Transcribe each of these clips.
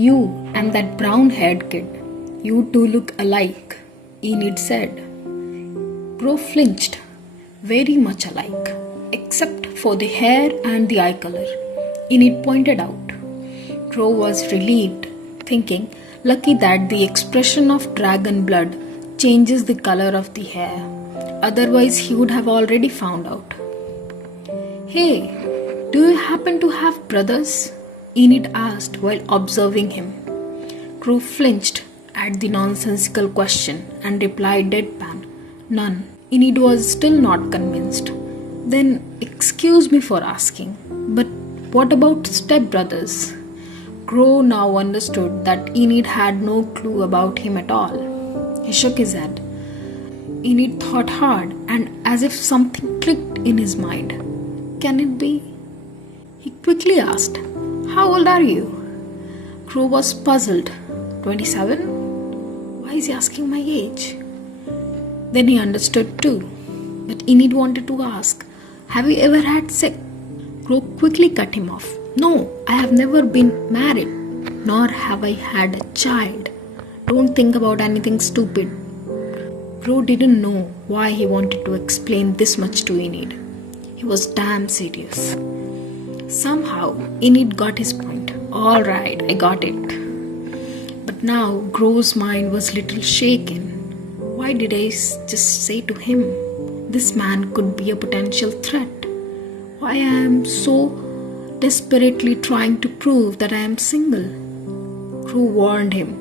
You and that brown-haired kid, you two look alike, Enid said. Crow flinched, very much alike, except for the hair and the eye color, Enid pointed out. Crow was relieved, thinking, lucky that the expression of dragon blood changes the color of the hair. Otherwise, he would have already found out. Hey, do you happen to have brothers? Enid asked while observing him. Crow flinched at the nonsensical question and replied deadpan, None. Enid was still not convinced. Then, excuse me for asking, but what about stepbrothers? Crow now understood that Enid had no clue about him at all. He shook his head. Enid thought hard and as if something clicked in his mind. Can it be? He quickly asked, How old are you? Crow was puzzled. 27? Why is he asking my age? Then he understood too. But Enid wanted to ask, Have you ever had sex? Crow quickly cut him off. No, I have never been married, nor have I had a child. Don't think about anything stupid. Crow didn't know why he wanted to explain this much to Enid. He was damn serious. Somehow, Enid got his point. All right, I got it. But now, Crow's mind was little shaken. Why did I just say to him, this man could be a potential threat? Why I am so desperately trying to prove that I am single? Crow warned him,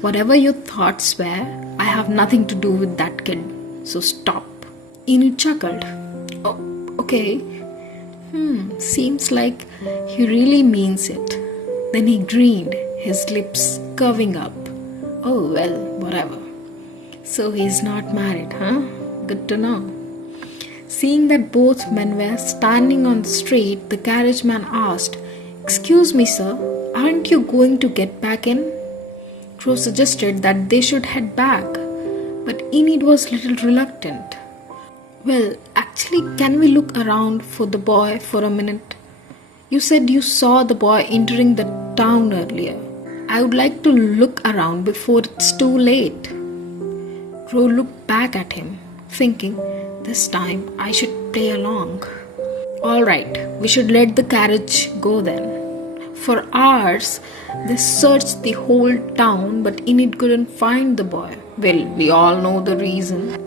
whatever your thoughts were, I have nothing to do with that kid, so stop. Enid chuckled. Oh, okay. Seems like he really means it. Then he grinned, his lips curving up. Oh well, whatever. So he's not married, huh? Good to know. Seeing that both men were standing on the street, the carriage man asked, Excuse me, sir, aren't you going to get back in? Crow suggested that they should head back, but Enid was a little reluctant. Well, actually, can we look around for the boy for a minute? You said you saw the boy entering the town earlier. I would like to look around before it's too late. Crow looked back at him, thinking, this time I should play along. All right, we should let the carriage go then. For hours, they searched the whole town, but Enid couldn't find the boy. Well, we all know the reason.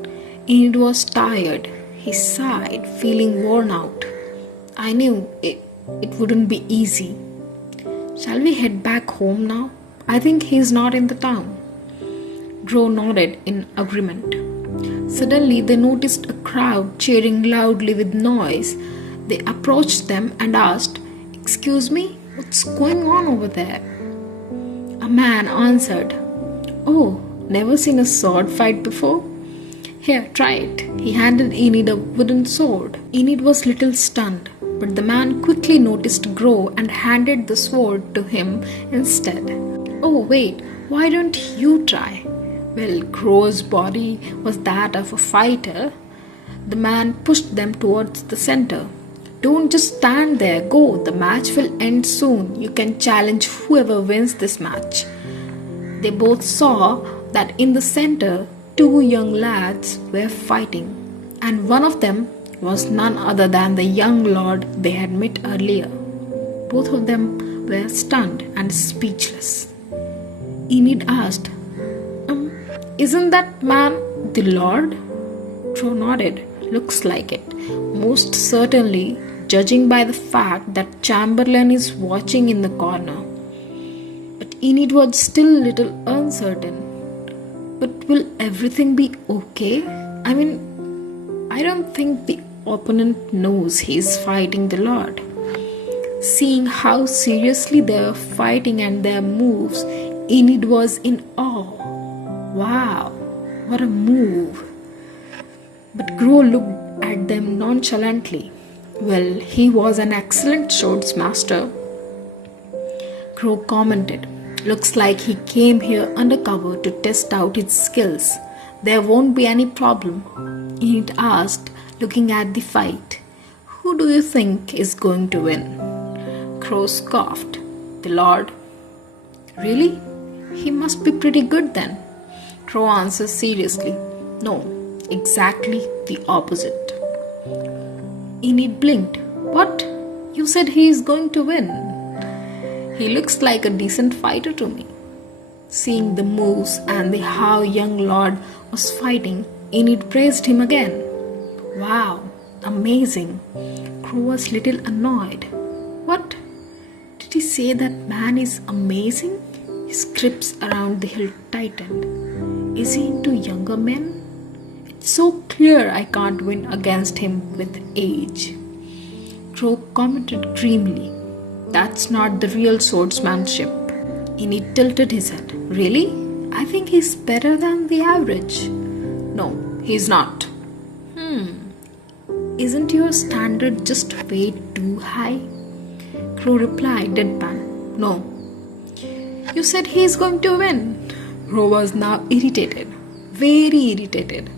Enid was tired. He sighed, feeling worn out. I knew it wouldn't be easy. Shall we head back home now? I think he's not in the town. Crow nodded in agreement. Suddenly, they noticed a crowd cheering loudly with noise. They approached them and asked, Excuse me, what's going on over there? A man answered, Oh, never seen a sword fight before? Here, try it. He handed Enid a wooden sword. Enid was little stunned, but the man quickly noticed Crow and handed the sword to him instead. Oh, wait, why don't you try? Well, Crow's body was that of a fighter. The man pushed them towards the center. Don't just stand there, go. The match will end soon. You can challenge whoever wins this match. They both saw that in the center, two young lads were fighting, and one of them was none other than the young lord they had met earlier. Both of them were stunned and speechless. Enid asked, Isn't that man the lord? Crow nodded. Looks like it. Most certainly, judging by the fact that Chamberlain is watching in the corner. But Enid was still a little uncertain. But will everything be okay? I mean, I don't think the opponent knows he's fighting the Lord. Seeing how seriously they were fighting and their moves, Enid was in awe. Wow, what a move. But Crow looked at them nonchalantly. Well, he was an excellent swordsmaster. Crow commented. Looks like he came here undercover to test out his skills. There won't be any problem. Enid asked, looking at the fight. Who do you think is going to win? Crow scoffed. The Lord. Really? He must be pretty good then. Crow answers seriously. No, exactly the opposite. Enid blinked. What? You said he is going to win. He looks like a decent fighter to me. Seeing the moves and how young Lord was fighting, Enid praised him again. Wow, amazing. Crow was little annoyed. What? Did he say that man is amazing? His grips around the hilt tightened. Is he into younger men? It's so clear I can't win against him with age. Crow commented grimly. That's not the real swordsmanship. Enid tilted his head. Really? I think he's better than the average. No, he's not. Isn't your standard just way too high? Crow replied deadpan. No. You said he's going to win. Crow was now irritated. Very irritated.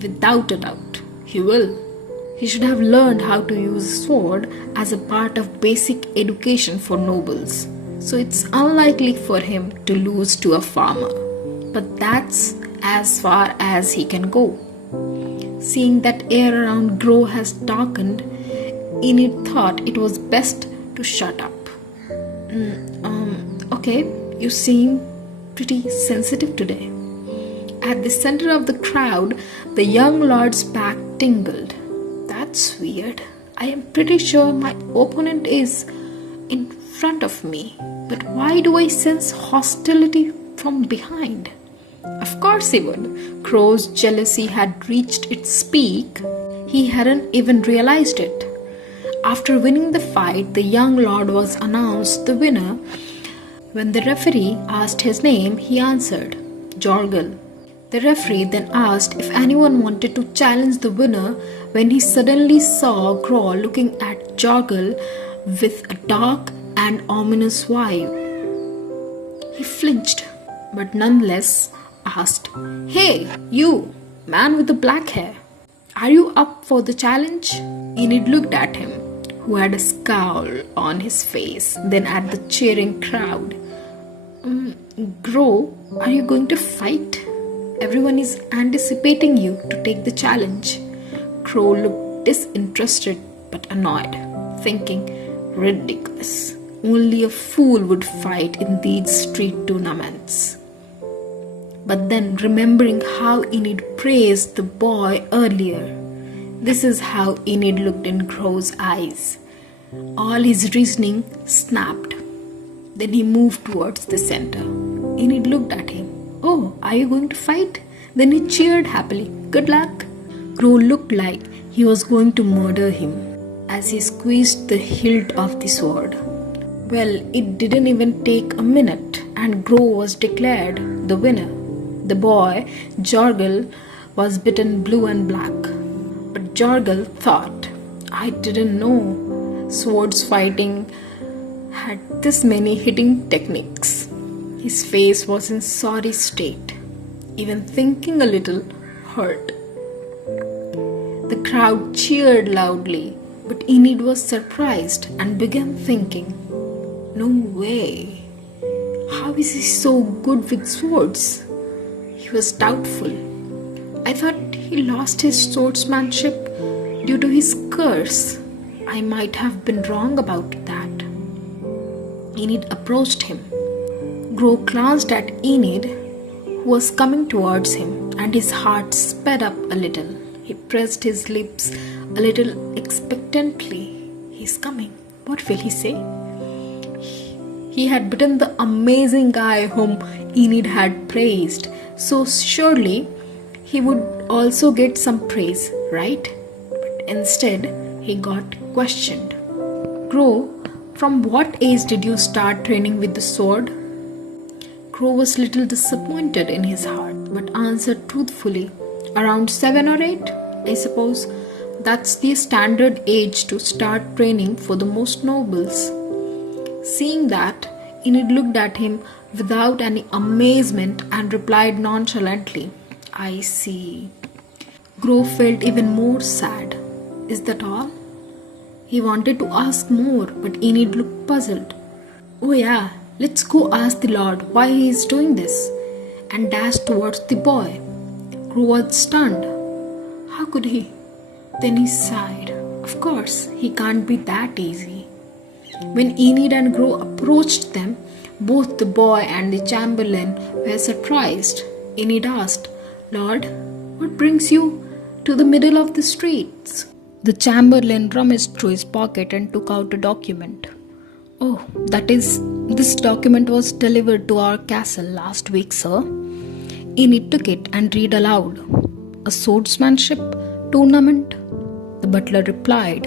Without a doubt, he will. He should have learned how to use a sword as a part of basic education for nobles. So it's unlikely for him to lose to a farmer. But that's as far as he can go. Seeing that air around Grow has darkened, Enid thought it was best to shut up. Okay, you seem pretty sensitive today. At the center of the crowd, the young lord's back tingled. That's weird. I am pretty sure my opponent is in front of me. But why do I sense hostility from behind? Of course he would. Crow's jealousy had reached its peak. He hadn't even realized it. After winning the fight, the young lord was announced the winner. When the referee asked his name, he answered, Jorgal. The referee then asked if anyone wanted to challenge the winner when he suddenly saw Grow looking at Jorgal with a dark and ominous vibe. He flinched, but nonetheless asked, Hey, you, man with the black hair, are you up for the challenge? Enid looked at him, who had a scowl on his face, then at the cheering crowd. Grow, are you going to fight? Everyone is anticipating you to take the challenge. Crow looked disinterested but annoyed, thinking, ridiculous. Only a fool would fight in these street tournaments. But then remembering how Enid praised the boy earlier, this is how Enid looked in Crow's eyes. All his reasoning snapped. Then he moved towards the center. Enid looked at him. Oh, are you going to fight? Then he cheered happily. Good luck. Crow looked like he was going to murder him as he squeezed the hilt of the sword. Well, it didn't even take a minute and Grow was declared the winner. The boy, Jorgal, was bitten blue and black. But Jorgal thought, I didn't know swords fighting had this many hitting techniques. His face was in sorry state, even thinking a little hurt. The crowd cheered loudly, but Enid was surprised and began thinking, no way. How is he so good with swords? He was doubtful. I thought he lost his swordsmanship due to his curse. I might have been wrong about that. Enid approached him. Grow glanced at Enid, who was coming towards him, and his heart sped up a little. He pressed his lips a little expectantly. He's coming. What will he say? He had bitten the amazing guy whom Enid had praised, so surely he would also get some praise, right? But instead, he got questioned. Grow, from what age did you start training with the sword? Crow was little disappointed in his heart, but answered truthfully, around 7 or 8, I suppose. That's the standard age to start training for the most nobles. Seeing that, Enid looked at him without any amazement and replied nonchalantly, I see. Grow felt even more sad. Is that all? He wanted to ask more, but Enid looked puzzled. Oh yeah, Let's go ask the Lord why he is doing this, and dashed towards the boy. Crow was stunned. How could he? Then he sighed. Of course, he can't be that easy. When Enid and Crow approached them, both the boy and the chamberlain were surprised. Enid asked, Lord, what brings you to the middle of the streets? The chamberlain rummaged through his pocket and took out a document. Oh, this document was delivered to our castle last week, sir. Enid took it and read aloud. A swordsmanship tournament? The butler replied.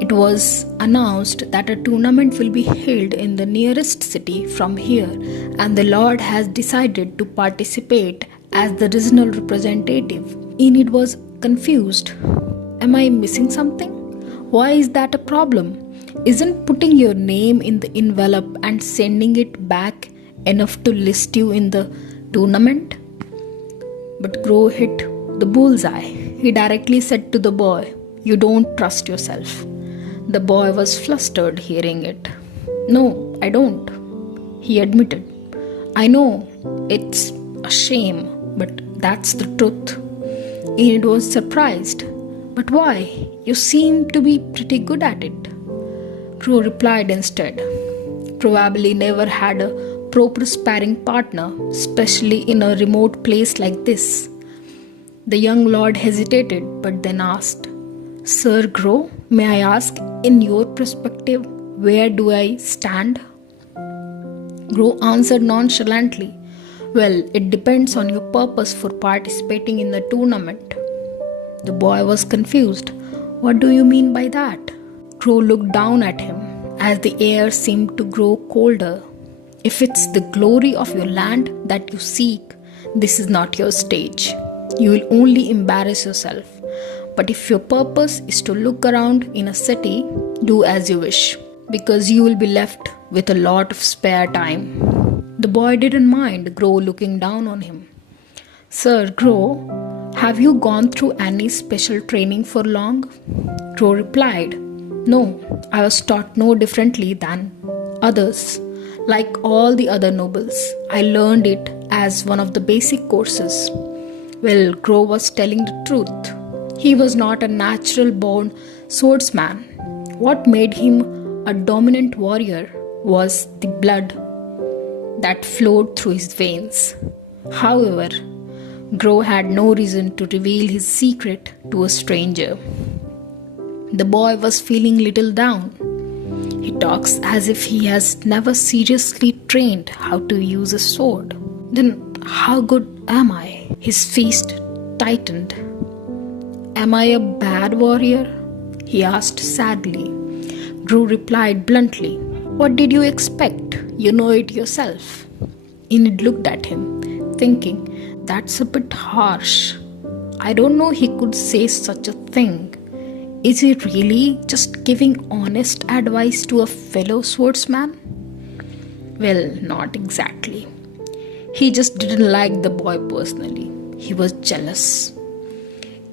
It was announced that a tournament will be held in the nearest city from here, and the Lord has decided to participate as the regional representative. Enid was confused. Am I missing something? Why is that a problem? Isn't putting your name in the envelope and sending it back enough to list you in the tournament? But Crow hit the bullseye. He directly said to the boy, You don't trust yourself. The boy was flustered hearing it. No, I don't, he admitted. I know it's a shame, but that's the truth. Enid was surprised. But why? You seem to be pretty good at it. Crow replied instead. Probably never had a proper sparring partner, especially in a remote place like this. The young lord hesitated, but then asked, Sir Crow, may I ask, in your perspective, where do I stand? Crow answered nonchalantly, Well, it depends on your purpose for participating in the tournament. The boy was confused. What do you mean by that? Crow looked down at him as the air seemed to grow colder. If it's the glory of your land that you seek, this is not your stage. You will only embarrass yourself. But if your purpose is to look around in a city, do as you wish, because you will be left with a lot of spare time. The boy didn't mind Crow looking down on him. Sir Crow, have you gone through any special training for long? Crow replied, No, I was taught no differently than others. Like all the other nobles, I learned it as one of the basic courses. Well, Crow was telling the truth. He was not a natural-born swordsman. What made him a dominant warrior was the blood that flowed through his veins. However, Crow had no reason to reveal his secret to a stranger. The boy was feeling little down. He talks as if he has never seriously trained how to use a sword. Then how good am I? His fist tightened. Am I a bad warrior? He asked sadly. Crow replied bluntly, What did you expect? You know it yourself. Enid looked at him, thinking, That's a bit harsh. I don't know he could say such a thing. Is he really just giving honest advice to a fellow swordsman? Well, not exactly. He just didn't like the boy personally. He was jealous.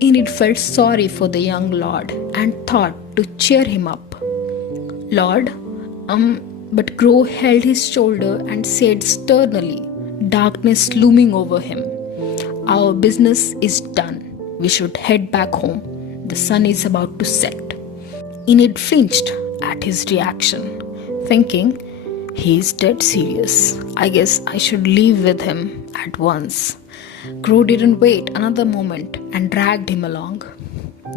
Enid felt sorry for the young lord and thought to cheer him up. Lord, but Crow held his shoulder and said sternly, darkness looming over him, Our business is done. We should head back home. The sun is about to set. Enid flinched at his reaction, thinking, He is dead serious. I guess I should leave with him at once. Crow didn't wait another moment and dragged him along.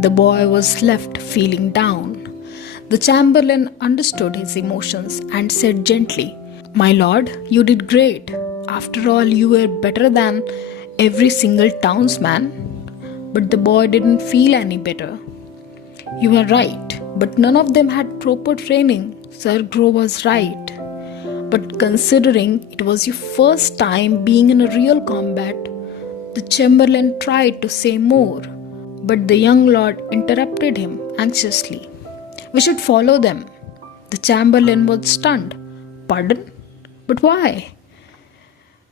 The boy was left feeling down. The chamberlain understood his emotions and said gently, My lord, you did great. After all, you were better than every single townsman. But the boy didn't feel any better. You are right, but none of them had proper training. Sir Crow was right. But considering it was your first time being in a real combat, the chamberlain tried to say more, but the young lord interrupted him anxiously. We should follow them. The chamberlain was stunned. Pardon? But why?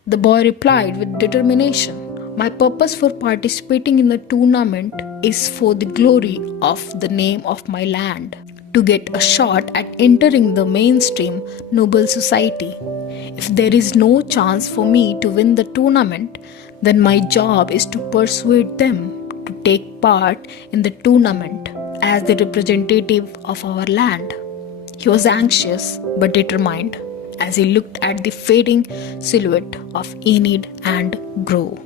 The boy replied with determination. My purpose for participating in the tournament is for the glory of the name of my land. to get a shot at entering the mainstream noble society. If there is no chance for me to win the tournament, then my job is to persuade them to take part in the tournament as the representative of our land. He was anxious but determined as he looked at the fading silhouette of Enid and Grow.